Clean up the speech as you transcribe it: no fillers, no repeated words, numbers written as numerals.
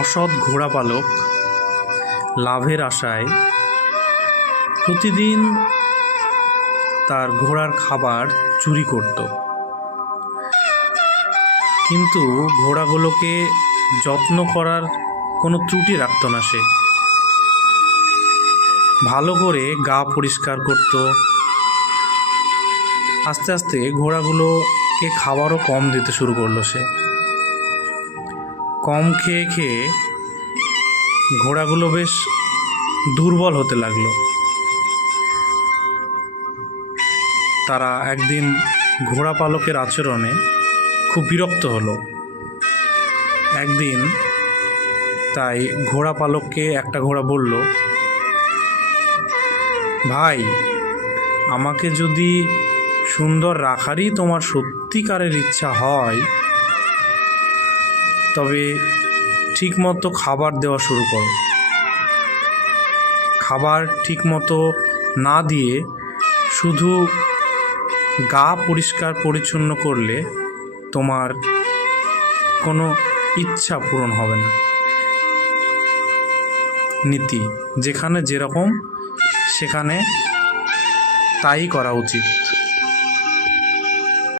অসৎ ঘোড়া পালক লাভের আশায় প্রতিদিন তার ঘোড়ার খাবার চুরি করত, কিন্তু ঘোড়াগুলোকে যত্ন করার কোনো ত্রুটি রাখত না। সে ভালো করে গা পরিষ্কার করত। আস্তে আস্তে ঘোড়াগুলোকে খাবারও কম দিতে শুরু করলো। সে কম খেয়ে খেয়ে ঘোড়াগুলো বেশ দুর্বল হতে লাগলো। তারা একদিন ঘোড়া পালকের আচরণে খুব বিরক্ত হলো। একদিন তাই ঘোড়া পালককে একটা ঘোড়া বলল, ভাই, আমাকে যদি সুন্দর রাখারই তোমার সত্যিকারের ইচ্ছা হয় তবে ঠিকমতো খাবার দেওয়া শুরু করো। খাবার ঠিকমতো না দিয়ে শুধু গা পরিষ্কার পরিচ্ছন্ন করলে তোমার কোনো ইচ্ছা পূরণ হবে না। নীতি, যেখানে যেরকম সেখানে তাই করা উচিত।